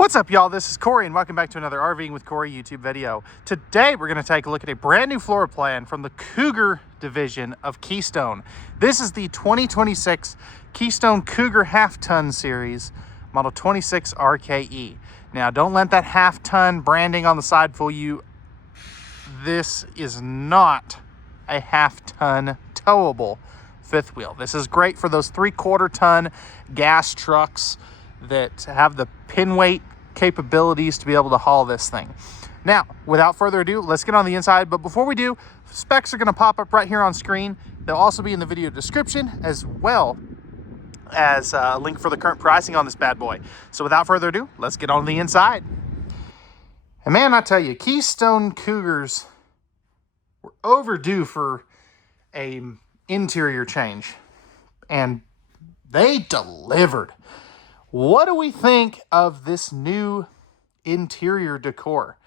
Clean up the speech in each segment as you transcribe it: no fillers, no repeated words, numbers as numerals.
What's up, y'all? This is Cory, and welcome back to another RVing with Cory YouTube video. Today, we're going to take a look at a brand new floor plan from the Cougar division of Keystone. This is the 2026 Keystone Cougar Half-Ton series, model 26 RKE. Now, don't let that half-ton branding on the side fool you. This is not a half-ton towable fifth wheel. This is great for those 3/4 ton gas trucks that have the pin weight capabilities to be able to haul this thing. Now, without further ado, let's get on the inside. But before we do, specs are going to pop up right here on screen. They'll also be in the video description, as well as a link for the current pricing on this bad boy. So without further ado, let's get on the inside. And man, I tell you, Keystone Cougars were overdue for a interior change, and they delivered. What do we think of this new interior decor?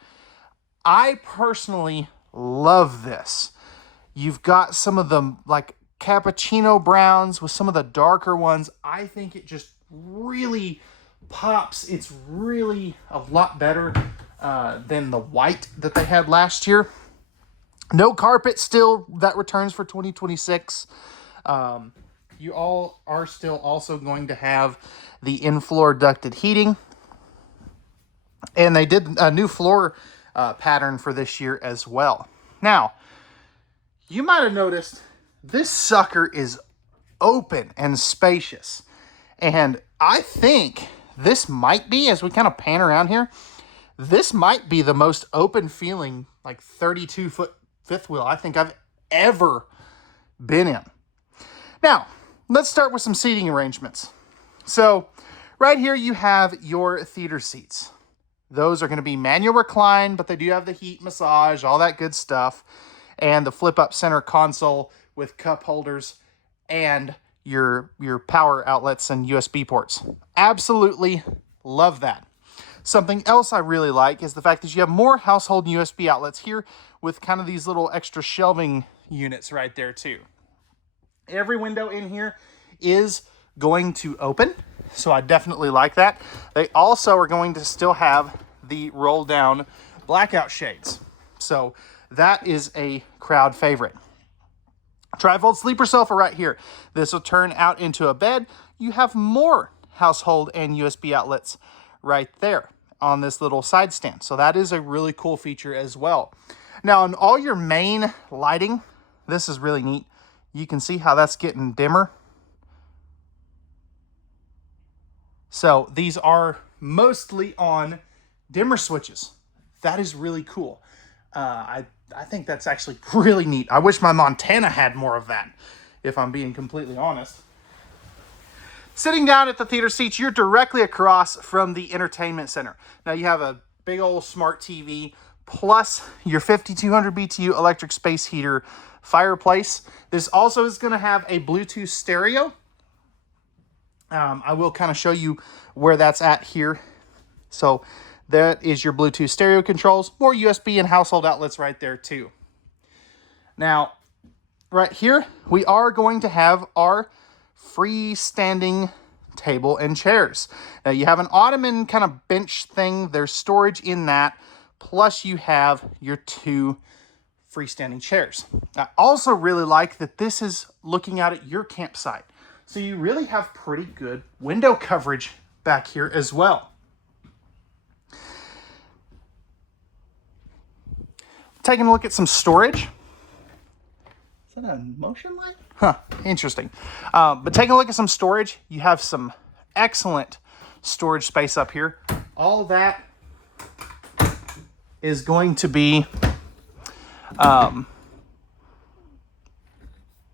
I personally love this. You've got some of the like cappuccino browns with some of the darker ones. I think it just really pops. It's really a lot better than the white that they had last year. No carpet still, that returns for 2026. You all are still also going to have the in-floor ducted heating. And they did a new floor pattern for this year as well. Now, you might have noticed this sucker is open and spacious. And I think this might be, as we kind of pan around here, this might be the most open feeling, like 32-foot fifth wheel I think I've ever been in. Now, let's start with some seating arrangements. So right here you have your theater seats. Those are going to be manual recline, but they do have the heat massage, all that good stuff, and the flip-up center console with cup holders and your power outlets and USB ports. Absolutely love that. Something else I really like is the fact that you have more household USB outlets here with kind of these little extra shelving units right there too. Every window in here is going to open, so I definitely like that. They also are going to still have the roll down blackout shades, so that is a crowd favorite. Trifold sleeper sofa right here. This will turn out into a bed. You have more household and USB outlets right there on this little side stand, so that is a really cool feature as well. Now, on all your main lighting, this is really neat. You can see how that's getting dimmer. So these are mostly on dimmer switches. That is really cool. I think that's actually really neat. I wish my Montana had more of that, if I'm being completely honest. Sitting down at the theater seats, you're directly across from the entertainment center. Now you have a big old smart TV, plus your 5200 BTU electric space heater fireplace. This also is going to have a Bluetooth stereo. I will kind of show you where that's at here. So that is your Bluetooth stereo controls, more USB and household outlets right there too. Now, right here, we are going to have our freestanding table and chairs. Now you have an ottoman kind of bench thing. There's storage in that. Plus you have your two freestanding chairs. I also really like that this is looking out at your campsite. So you really have pretty good window coverage back here as well. Taking a look at some storage. Is that a motion light? Huh, interesting. But taking a look at some storage, you have some excellent storage space up here. All that is going to be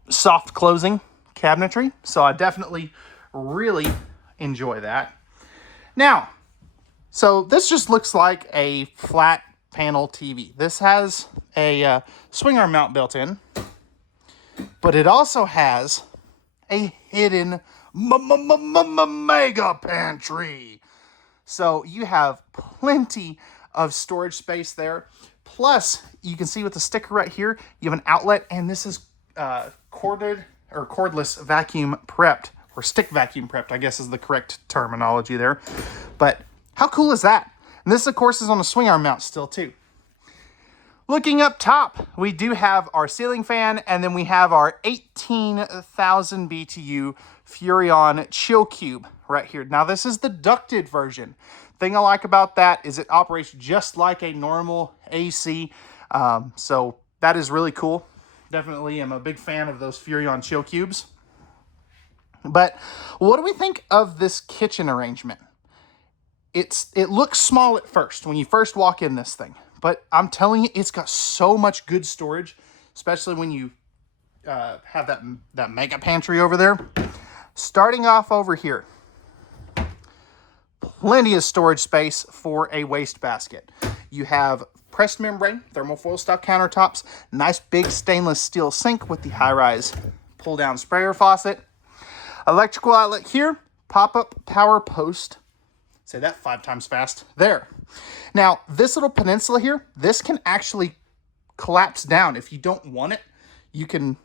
soft closing cabinetry, so I definitely really enjoy that. Now, so this just looks like a flat panel TV. This has a swing arm mount built in, but it also has a hidden mega pantry. So you have plenty of storage space there. Plus, you can see with the sticker right here, you have an outlet, and this is corded or cordless vacuum prepped, or stick vacuum prepped, I guess is the correct terminology there. But How cool is that? And this, of course, is on a swing arm mount still, too. Looking up top, we do have our ceiling fan, and then we have our 18,000 BTU Furrion Chill Cube right here. Now, this is the ducted version. Thing I like about that is it operates just like a normal AC, so that is really cool. Definitely am a big fan of those Furrion Chill Cubes. But what do we think of this kitchen arrangement? It looks small at first when you first walk in this thing. But I'm telling you, it's got so much good storage, especially when you have that mega pantry over there. Starting off over here, plenty of storage space for a wastebasket. You have pressed membrane, thermofoil style countertops, nice big stainless steel sink with the high-rise pull-down sprayer faucet. Electrical outlet here, pop-up power post. Say that 5 times fast. There. Now, this little peninsula here, this can actually collapse down. If you don't want it, you can,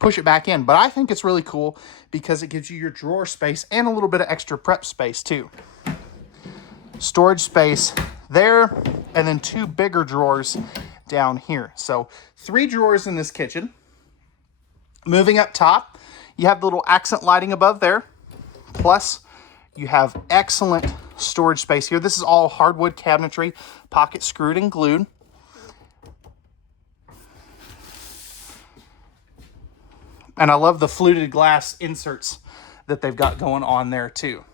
push it back in. But I think it's really cool because it gives you your drawer space and a little bit of extra prep space too. Storage space there, and then 2 bigger drawers down here. So 3 drawers in this kitchen. Moving up top, you have the little accent lighting above there. Plus, you have excellent storage space here. This is all hardwood cabinetry, pocket screwed and glued. And I love the fluted glass inserts that they've got going on there too.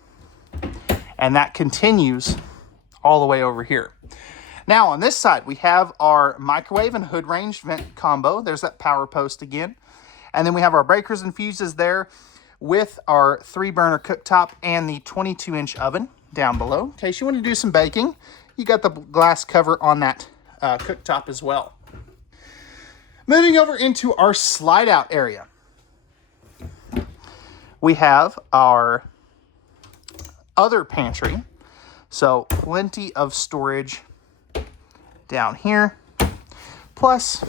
And that continues all the way over here. Now on this side, we have our microwave and hood range vent combo. There's that power post again. And then we have our breakers and fuses there with our 3-burner cooktop and the 22-inch oven down below. In case you want to do some baking, you got the glass cover on that cooktop as well. Moving over into our slide out area. We have our other pantry. So plenty of storage down here. Plus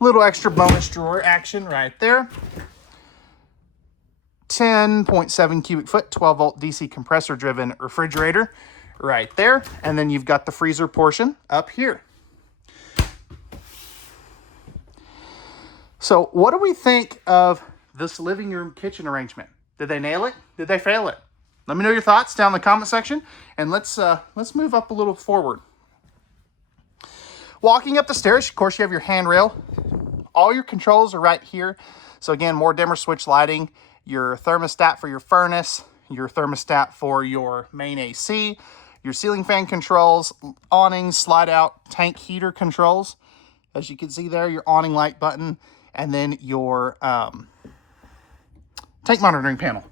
little extra bonus drawer action right there. 10.7 cubic foot, 12 volt DC compressor driven refrigerator right there. And then you've got the freezer portion up here. So what do we think of this living room kitchen arrangement? Did they nail it? Did they fail it? Let me know your thoughts down in the comment section, and let's move up a little forward. Walking up the stairs, of course, you have your handrail. All your controls are right here. So again, more dimmer switch lighting, your thermostat for your furnace, your thermostat for your main AC, your ceiling fan controls, awnings, slide out, tank heater controls. As you can see there, your awning light button, and then your tank monitoring panel.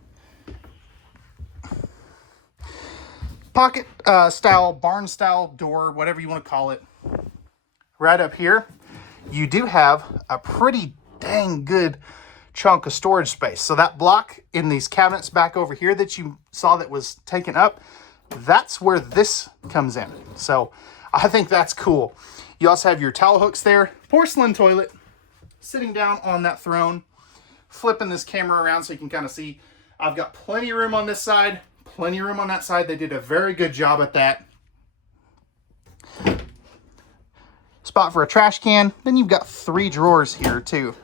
Pocket style, barn style door, whatever you want to call it. Right up here, you do have a pretty dang good chunk of storage space. So that block in these cabinets back over here that you saw that was taken up, that's where this comes in. So I think that's cool. You also have your towel hooks there, porcelain toilet, sitting down on that throne, flipping this camera around so you can kind of see. I've got plenty of room on this side, plenty of room on that side. They did a very good job at that. Spot for a trash can. Then you've got 3 drawers here too.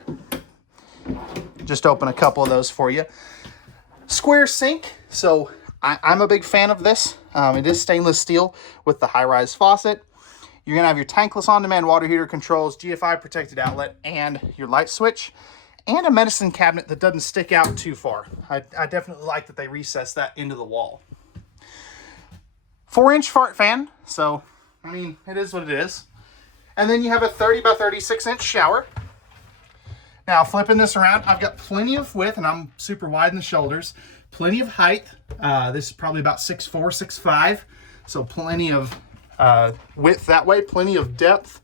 Just open a couple of those for you. Square sink. So I'm a big fan of this. It is stainless steel with the high-rise faucet. You're going to have your tankless on-demand water heater controls, GFI protected outlet, and your light switch, and a medicine cabinet that doesn't stick out too far. I definitely like that they recessed that into the wall. 4-inch fart fan. So, I mean, it is what it is. And then you have a 30 by 36-inch shower. Now, flipping this around, I've got plenty of width, and I'm super wide in the shoulders. Plenty of height. This is probably about 6'4", 6'5". So plenty of width that way, plenty of depth.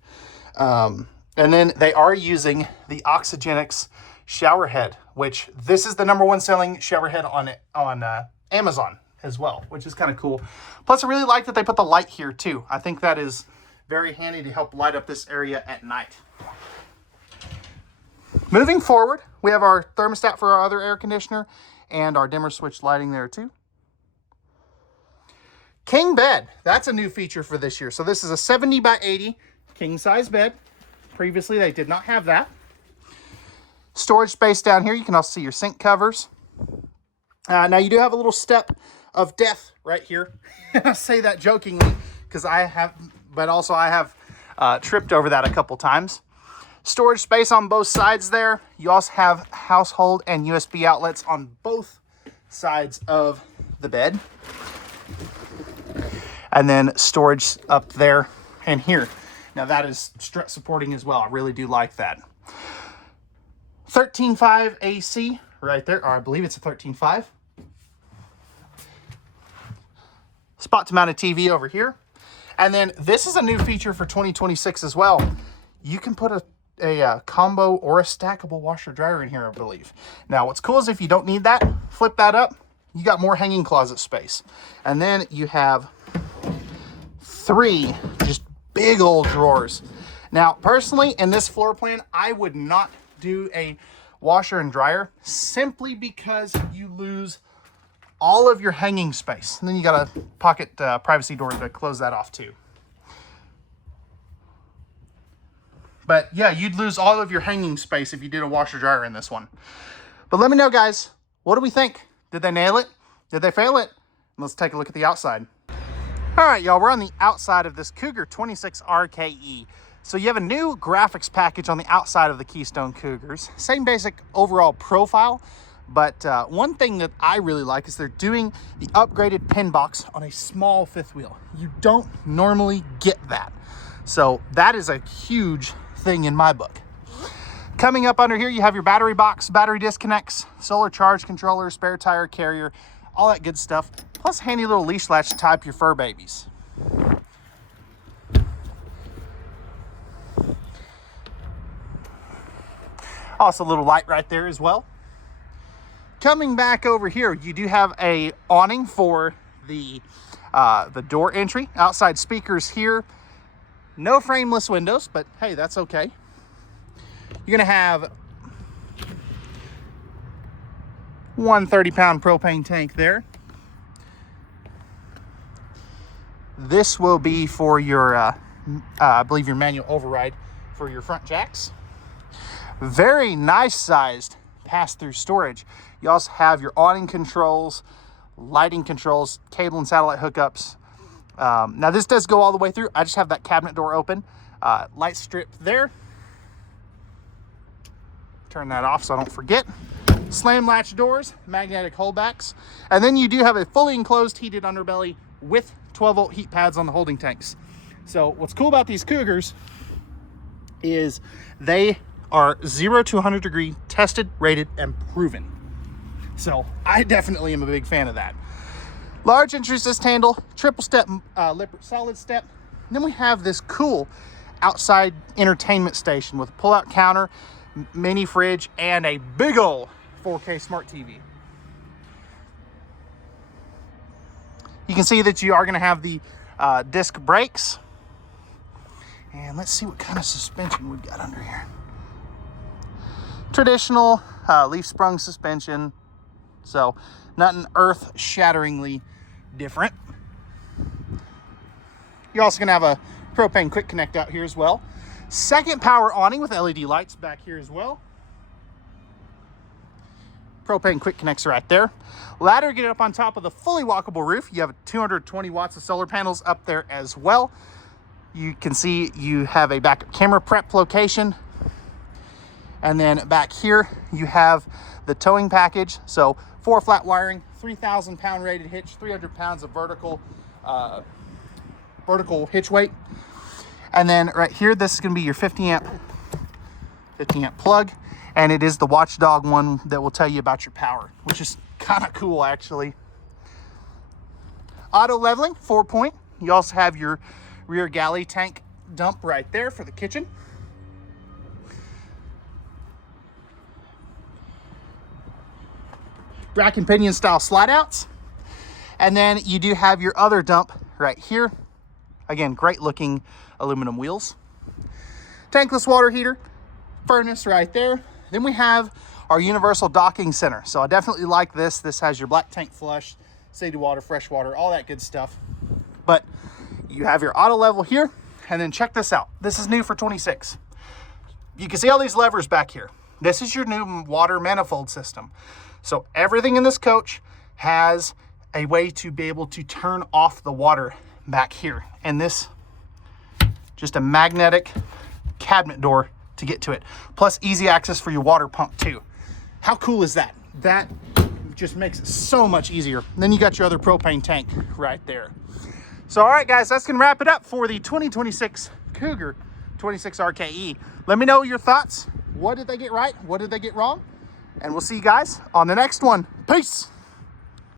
And then they are using the Oxygenics shower head, which this is the #1 selling shower head on Amazon as well, which is kind of cool. Plus, I really like that they put the light here too. I think that is very handy to help light up this area at night. Moving forward, we have our thermostat for our other air conditioner and our dimmer switch lighting there too. King bed. That's a new feature for this year. So this is a 70 by 80 king size bed. Previously, they did not have that. Storage space down here. You can also see your sink covers. Now you do have a little step of death right here. I say that jokingly because I have tripped over that a couple times. Storage space on both sides there. You also have household and USB outlets on both sides of the bed. And then storage up there and here. Now that is strut supporting as well. I really do like that. 13.5 AC right there, or I believe it's a 13.5. Spot to mount a TV over here. And then this is a new feature for 2026 as well. You can put a combo or a stackable washer dryer in here, I believe. Now what's cool is if you don't need that, flip that up, you got more hanging closet space. And then you have 3 just big old drawers. Now personally, in this floor plan, I would not do a washer and dryer simply because you lose all of your hanging space. And then you got a pocket privacy door to close that off too. But yeah, you'd lose all of your hanging space if you did a washer dryer in this one. But let me know, guys, what do we think? Did they nail it? Did they fail it? Let's take a look at the outside. All right, y'all, we're on the outside of this Cougar 26 RKE. So you have a new graphics package on the outside of the Keystone Cougars. Same basic overall profile, but one thing that I really like is they're doing the upgraded pin box on a small fifth wheel. You don't normally get that. So that is a huge thing in my book. Coming up under here, you have your battery box, battery disconnects, solar charge controller, spare tire carrier, all that good stuff. Plus handy little leash latch to tie up your fur babies. Also a little light right there as well. Coming back over here, you do have a awning for the door entry. Outside speakers here. No frameless windows, but hey, that's okay. You're gonna have one 30-pound propane tank there. This will be for your, I believe, your manual override for your front jacks. Very nice sized pass-through storage. You also have your awning controls, lighting controls, cable and satellite hookups. Now this does go all the way through. I just have that cabinet door open. Light strip there. Turn that off so I don't forget. Slam latch doors, magnetic holdbacks. And then you do have a fully enclosed heated underbelly with 12-volt heat pads on the holding tanks. So what's cool about these Cougars is they are 0 to 100 degree tested, rated, and proven. So I definitely am a big fan of that. Large entry assist handle, triple step Lippert solid step. And then we have this cool outside entertainment station with a pull-out counter, mini fridge, and a big ol' 4K smart TV. You can see that you are going to have the disc brakes. And let's see what kind of suspension we've got under here. Traditional leaf sprung suspension. So nothing earth-shatteringly different. You're also going to have a propane quick connect out here as well. Second power awning with LED lights back here as well. Propane quick connects right there. Ladder get up on top of the fully walkable roof. You have 220 watts of solar panels up there as well. You can see you have a backup camera prep location. And then back here, you have the towing package. So 4 flat wiring, 3,000 pound rated hitch, 300 pounds of vertical hitch weight. And then right here, this is going to be your 50 amp plug. And it is the Watchdog one that will tell you about your power, which is kind of cool actually. Auto leveling, 4-point. You also have your rear galley tank dump right there for the kitchen. Rack and pinion style slide outs. And then you do have your other dump right here. Again, great looking aluminum wheels. Tankless water heater, furnace right there. Then we have our universal docking center. So I definitely like this. This has your black tank flush, city water, fresh water, all that good stuff. But you have your auto level here, and then check this out. This is new for 26. You can see all these levers back here. This is your new water manifold system. So everything in this coach has a way to be able to turn off the water back here. And this, just a magnetic cabinet door to get to it. Plus easy access for your water pump too. How cool is that? That just makes it so much easier. And then you got your other propane tank right there. So all right guys, that's gonna wrap it up for the 2026 Cougar 26 RKE. Let me know your thoughts. What did they get right? What did they get wrong? And we'll see you guys on the next one. Peace.